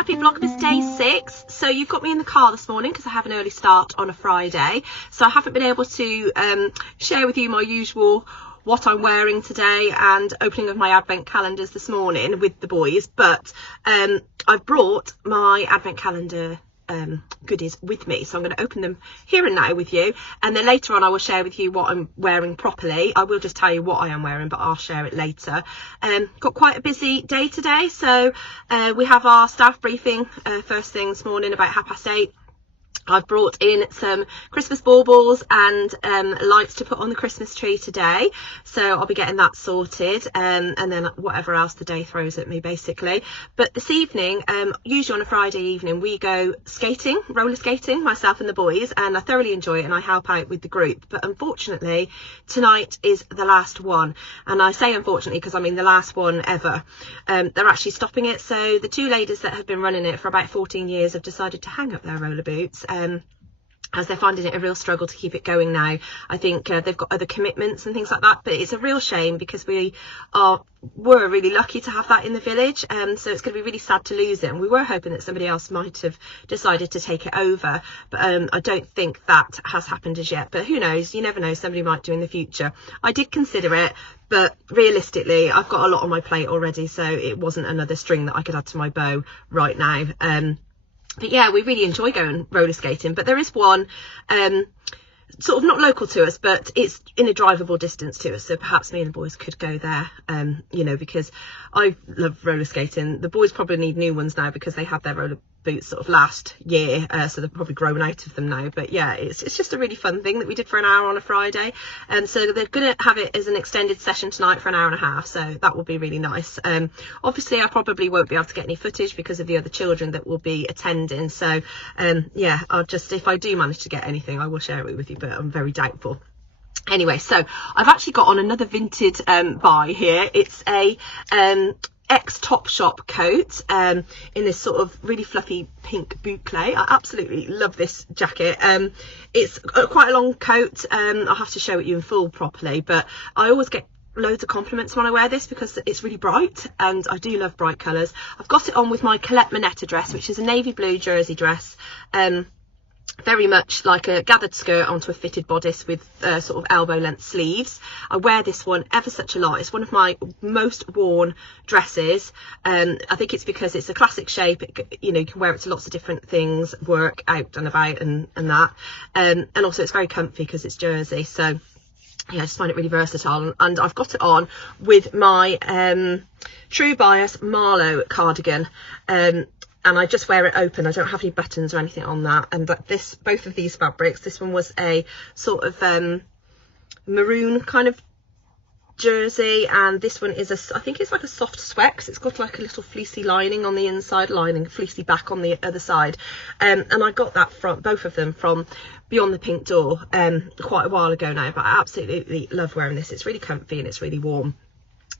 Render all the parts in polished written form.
happy Vlogmas day 6. So you've got me in the car this morning because I have an early start on a Friday, so I haven't been able to share with you my usual what I'm wearing today and opening of my advent calendars this morning with the boys, but I've brought my advent calendar goodies with me, so I'm going to open them here and now with you, and then later on I will share with you what I'm wearing properly. I will just tell you what I am wearing, but I'll share it later. Got quite a busy day today, so we have our staff briefing first thing this morning about 8:30. I've brought in some Christmas baubles and lights to put on the Christmas tree today, so I'll be getting that sorted, and then whatever else the day throws at me basically. But this evening, usually on a Friday evening, we go skating, roller skating, myself and the boys, and I thoroughly enjoy it and I help out with the group. But unfortunately tonight is the last one, and I say unfortunately because I mean the last one ever. They're actually stopping it, so the two ladies that have been running it for about 14 years have decided to hang up their roller boots, as they're finding it a real struggle to keep it going now. I think they've got other commitments and things like that, but it's a real shame because were really lucky to have that in the village, so it's going to be really sad to lose it, and we were hoping that somebody else might have decided to take it over, but I don't think that has happened as yet. But who knows, you never know, somebody might do in the future. I did consider it, but realistically I've got a lot on my plate already, so it wasn't another string that I could add to my bow right now. But yeah, we really enjoy going roller skating, but there is one sort of not local to us, but it's in a drivable distance to us, so perhaps me and the boys could go there, you know, because I love roller skating. The boys probably need new ones now because they had their roller boots sort of last year, so they've probably grown out of them now. But yeah, it's just a really fun thing that we did for an hour on a Friday, and so they're going to have it as an extended session tonight for an hour and a half, so that will be really nice. Obviously I probably won't be able to get any footage because of the other children that will be attending, so yeah, I'll just, if I do manage to get anything, I will share it with you, but I'm very doubtful. Anyway, so I've actually got on another vintage buy here. It's a ex Topshop coat in this sort of really fluffy pink boucle. I absolutely love this jacket. It's quite a long coat. I'll have to show it you in full properly, but I always get loads of compliments when I wear this because it's really bright, and I do love bright colours. I've got it on with my Colette Moneta dress, which is a navy blue jersey dress, very much like a gathered skirt onto a fitted bodice with sort of elbow length sleeves. I wear this one ever such a lot. It's one of my most worn dresses. I think it's because it's a classic shape. You know, you can wear it to lots of different things, work, out and about, and that, and also it's very comfy because it's jersey. So yeah, I just find it really versatile, and I've got it on with my True Bias Marlowe cardigan, and I just wear it open. I don't have any buttons or anything on that. And but both of these fabrics, this one was a sort of maroon kind of jersey, and this one is I think it's like a soft sweat, 'cause it's got like a little fleecy lining on the inside, lining fleecy back on the other side, and I got that from both of them from Beyond the Pink Door quite a while ago now, but I absolutely love wearing this. It's really comfy and it's really warm.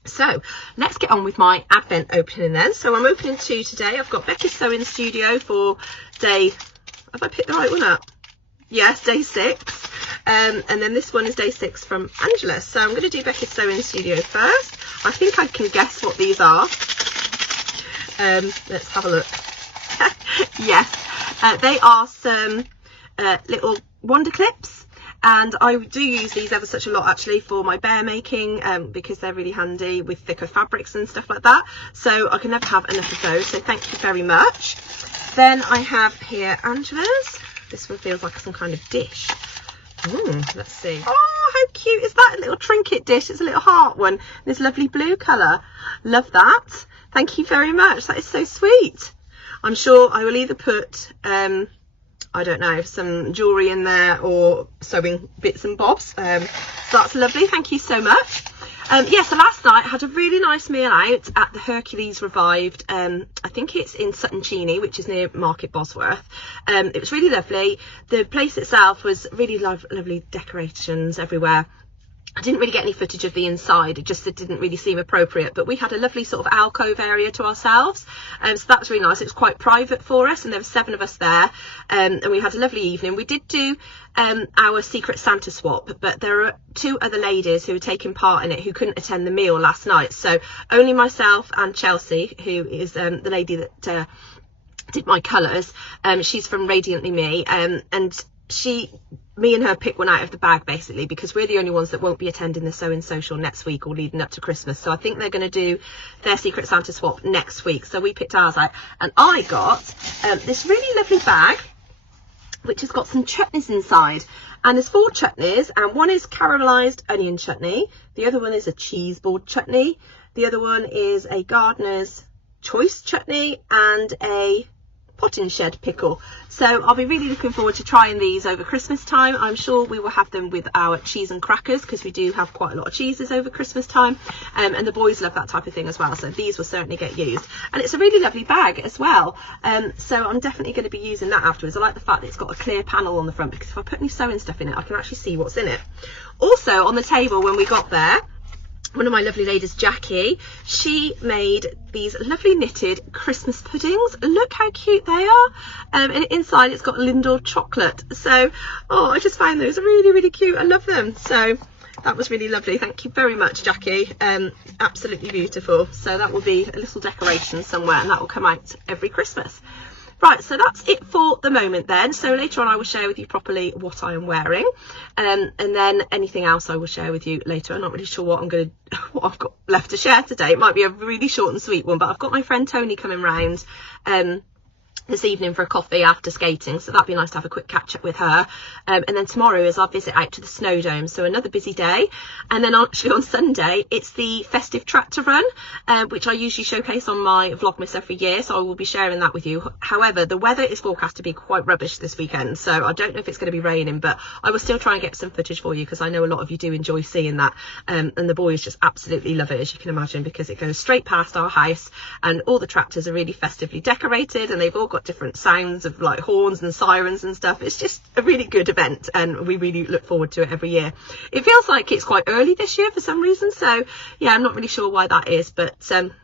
So let's get on with my advent opening then. So I'm opening 2 today. I've got Becky's Sewing Studio for day, have I picked the right one up? Yes, day 6. And then this one is day 6 from Angela. So I'm going to do Becky's Sewing Studio first. I think I can guess what these are. Let's have a look. Yes, they are some little wonder clips, and I do use these ever such a lot actually for my bear making, because they're really handy with thicker fabrics and stuff like that, so I can never have enough of those, so thank you very much. Then I have here Angela's. This one feels like some kind of dish. Let's see. Oh, how cute is that? A little trinket dish. It's a little heart one, this lovely blue colour. Love that. Thank you very much. That is so sweet. I'm sure I will either put I don't know, some jewellery in there or sewing bits and bobs. So that's lovely. Thank you so much. Yeah, so last night I had a really nice meal out at the Hercules Revived. I think it's in Sutton Cheney, which is near Market Bosworth. It was really lovely. The place itself was really lovely decorations everywhere. I didn't really get any footage of the inside, it didn't really seem appropriate, but we had a lovely sort of alcove area to ourselves, so that was really nice. It was quite private for us, and there were 7 of us there, and we had a lovely evening. We did do our Secret Santa swap, but there are 2 other ladies who were taking part in it who couldn't attend the meal last night, so only myself and Chelsea, who is the lady that did my colours. She's from Radiantly Me, and me and her pick one out of the bag basically, because we're the only ones that won't be attending the sewing social next week or leading up to Christmas. So I think they're going to do their Secret Santa swap next week. So we picked ours out, and I got this really lovely bag which has got some chutneys inside, and there's 4 chutneys, and one is caramelised onion chutney, the other one is a cheese board chutney, the other one is a gardener's choice chutney, and a potting shed pickle. So I'll be really looking forward to trying these over Christmas time. I'm sure we will have them with our cheese and crackers, because we do have quite a lot of cheeses over Christmas time, and the boys love that type of thing as well, so these will certainly get used. And it's a really lovely bag as well, so I'm definitely going to be using that afterwards. I like the fact that it's got a clear panel on the front, because if I put any sewing stuff in it I can actually see what's in it. Also on the table when we got there, one of my lovely ladies, Jackie, she made these lovely knitted Christmas puddings. Look how cute they are. And inside it's got Lindor chocolate. So, I just found those really, really cute. I love them. So that was really lovely. Thank you very much, Jackie. Absolutely beautiful. So that will be a little decoration somewhere, and that will come out every Christmas. Right, so that's it for the moment then. So later on I will share with you properly what I am wearing, and then anything else I will share with you later. I'm not really sure what I've got left to share today. It might be a really short and sweet one, but I've got my friend Tony coming round this evening for a coffee after skating, so that'd be nice to have a quick catch up with her. And then tomorrow is our visit out to the Snowdome, so another busy day. And then actually on Sunday it's the festive tractor run, which I usually showcase on my Vlogmas every year, so I will be sharing that with you. However, the weather is forecast to be quite rubbish this weekend, so I don't know if it's going to be raining, but I will still try and get some footage for you, because I know a lot of you do enjoy seeing that, and the boys just absolutely love it, as you can imagine, because it goes straight past our house, and all the tractors are really festively decorated, and they've all got different sounds of like horns and sirens and stuff. It's just a really good event, and we really look forward to it every year. It feels like it's quite early this year for some reason, so yeah, I'm not really sure why that is, but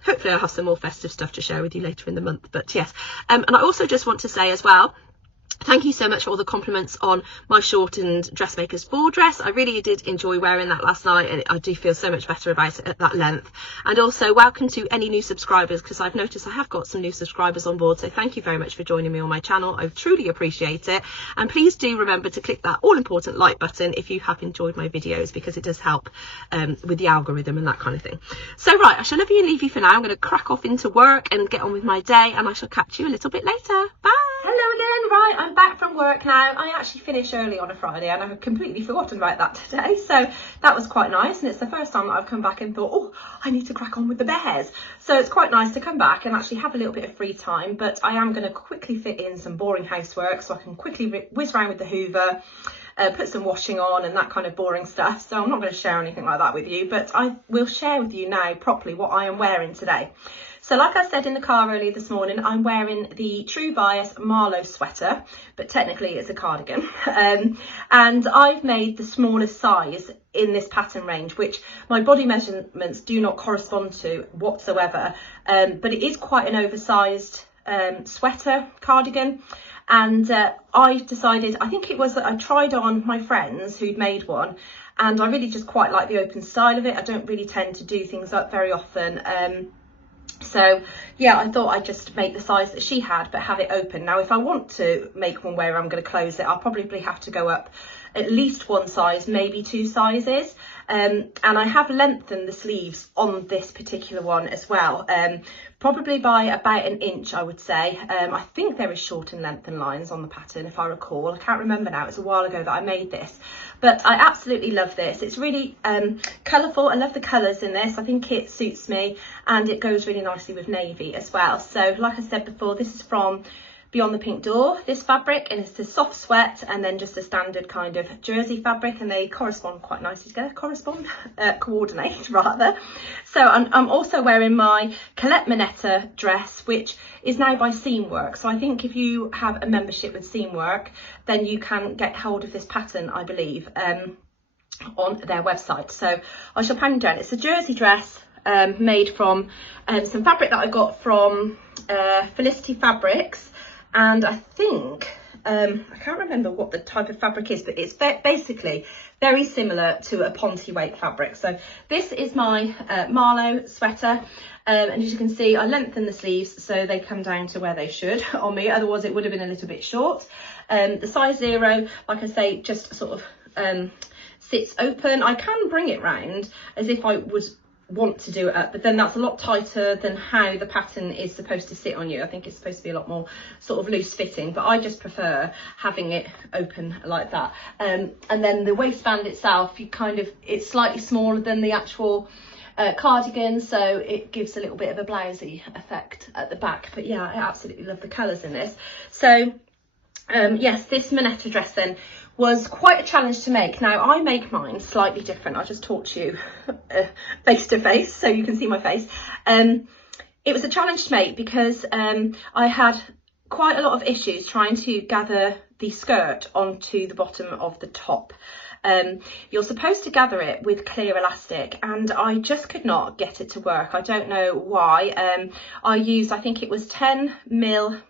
hopefully I'll have some more festive stuff to share with you later in the month. But yes, and I also just want to say as well, thank you so much for all the compliments on my shortened dressmaker's ball dress. I really did enjoy wearing that last night, and I do feel so much better about it at that length. And also welcome to any new subscribers, because I've noticed I have got some new subscribers on board, so thank you very much for joining me on my channel. I truly appreciate it, and please do remember to click that all important like button if you have enjoyed my videos, because it does help with the algorithm and that kind of thing. So right, I shall love you and leave you for now. I'm going to crack off into work and get on with my day, and I shall catch you a little bit later. Bye. Hello again. Right, I'm back from work now. I actually finish early on a Friday, and I've completely forgotten about that today, so that was quite nice. And it's the first time that I've come back and thought, oh, I need to crack on with the bears. So it's quite nice to come back and actually have a little bit of free time, but I am going to quickly fit in some boring housework so I can quickly whiz around with the hoover, put some washing on and that kind of boring stuff. So I'm not going to share anything like that with you, but I will share with you now properly what I am wearing today. So like I said in the car earlier this morning, I'm wearing the True Bias Marlowe sweater, but technically it's a cardigan. And I've made the smallest size in this pattern range, which my body measurements do not correspond to whatsoever. But it is quite an oversized sweater cardigan. And I decided, I think it was that I tried on my friends who'd made one, and I really just quite like the open style of it. I don't really tend to do things up very often. So yeah, I thought I'd just make the size that she had, but have it open. Now, if I want to make one where I'm going to close it, I'll probably have to go up at least one size, maybe 2 sizes. And I have lengthened the sleeves on this particular one as well, probably by about 1 inch, I would say. I think there is shortened lengthened lines on the pattern, if I recall. I can't remember now, it's a while ago that I made this, but I absolutely love this. It's really colourful. I love the colours in this. I think it suits me, and it goes really nicely with navy as well. So like I said before, this is from Beyond the Pink Door, this fabric, and it's the soft sweat and then just a standard kind of jersey fabric, and they correspond quite nicely together. Coordinate rather. So I'm also wearing my Colette Moneta dress, which is now by Seamwork. So I think if you have a membership with Seamwork, then you can get hold of this pattern, I believe, on their website. So I shall pan you down. It's a jersey dress made from some fabric that I got from Felicity Fabrics. And I think I can't remember what the type of fabric is, but it's basically very similar to a Ponte weight fabric. So this is my Marlowe sweater, and as you can see, I lengthen the sleeves so they come down to where they should on me, otherwise it would have been a little bit short. The size 0, like I say, just sort of sits open. I can bring it round as if I was want to do it up, but then that's a lot tighter than how the pattern is supposed to sit on you. I think it's supposed to be a lot more sort of loose fitting, but I just prefer having it open like that. And then the waistband itself, it's slightly smaller than the actual cardigan, so it gives a little bit of a blousy effect at the back. But yeah, I absolutely love the colours in this. So yes, this Monetta dress then was quite a challenge to make. Now, I make mine slightly different. I'll just talk to you face to face so you can see my face. It was a challenge to make because I had quite a lot of issues trying to gather the skirt onto the bottom of the top. You're supposed to gather it with clear elastic, and I just could not get it to work. I don't know why. I used, I think it was 10mm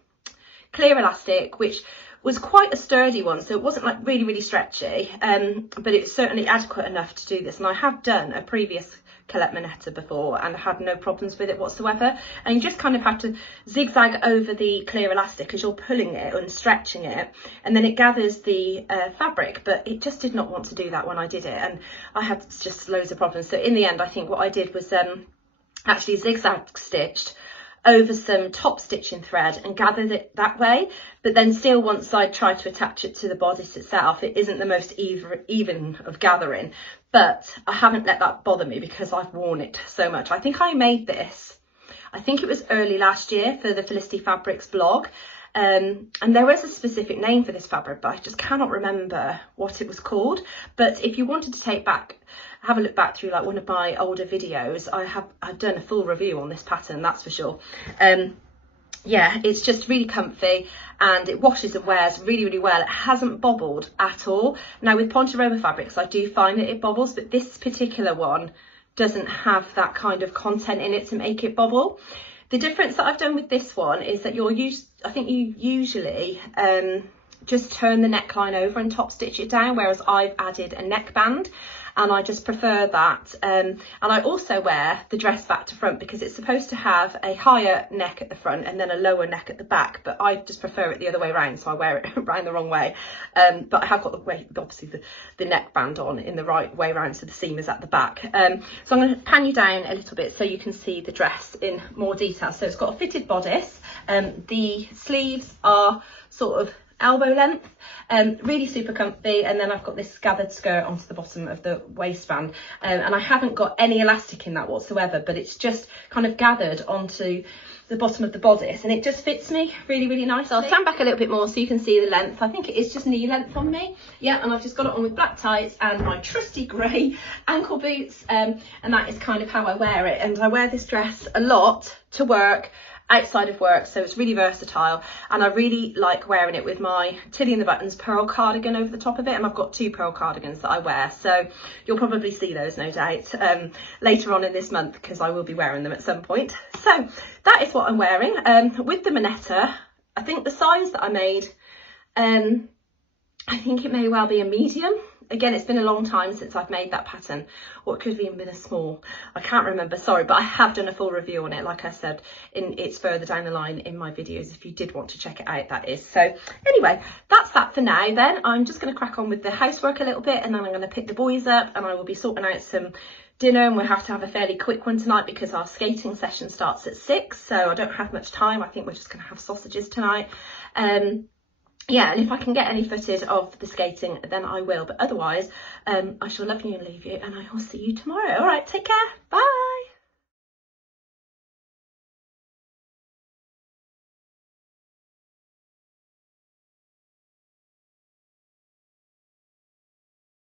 clear elastic, which was quite a sturdy one, so it wasn't like really stretchy, but it was certainly adequate enough to do this. And I have done a previous Colette Monetta before and had no problems with it whatsoever. And you just kind of have to zigzag over the clear elastic as you're pulling it and stretching it, and then it gathers the fabric. But it just did not want to do that when I did it, and I had just loads of problems. So in the end, I think what I did was actually zigzag stitched over some top stitching thread and gathered it that way. But then still, once I tried to attach it to the bodice itself, it isn't the most even of gathering. But I haven't let that bother me because I've worn it so much. I think I made this, I think it was early last year for the Felicity Fabrics blog. And there was a specific name for this fabric, but I just cannot remember what it was called. But if you wanted to have a look back through like one of my older videos, I've done a full review on this pattern, that's for sure. Yeah, it's just really comfy and it washes and wears really well. It hasn't bobbled at all. Now with Ponte Roma fabrics, I do find that it bobbles, but this particular one doesn't have that kind of content in it to make it bobble. The difference that I've done with this one is that I think you usually just turn the neckline over and top stitch it down, whereas I've added a neckband, and I just prefer that. And I also wear the dress back to front because it's supposed to have a higher neck at the front and then a lower neck at the back, but I just prefer it the other way around, so I wear it round the wrong way. But I have got obviously the neckband on in the right way around, so the seam is at the back. So I'm going to pan you down a little bit so you can see the dress in more detail. So it's got a fitted bodice. The sleeves are sort of elbow length, really super comfy, and then I've got this gathered skirt onto the bottom of the waistband, and I haven't got any elastic in that whatsoever, but it's just kind of gathered onto the bottom of the bodice, and it just fits me really nicely. So I'll stand back a little bit more so you can see the length. I think it is just knee length on me. Yeah, and I've just got it on with black tights and my trusty grey ankle boots, and that is kind of how I wear it. And I wear this dress a lot to work, outside of work, so it's really versatile, and I really like wearing it with my Tilly and the Buttons pearl cardigan over the top of it. And I've got 2 pearl cardigans that I wear, so you'll probably see those no doubt later on in this month, because I will be wearing them at some point. So that is what I'm wearing with the Monetta. I think the size that I made, I think it may well be a medium. Again, it's been a long time since I've made that pattern, or it could have even been a small. I can't remember, sorry, but I have done a full review on it, like I said, it's further down the line in my videos if you did want to check it out, that is. So anyway, that's that for now then. I'm just going to crack on with the housework a little bit, and then I'm going to pick the boys up, and I will be sorting out some dinner, and we'll have to have a fairly quick one tonight because our skating session starts at 6, so I don't have much time. I think we're just going to have sausages tonight. Yeah, and if I can get any footage of the skating, then I will. But otherwise, I shall love you and leave you, and I will see you tomorrow. All right, take care. Bye.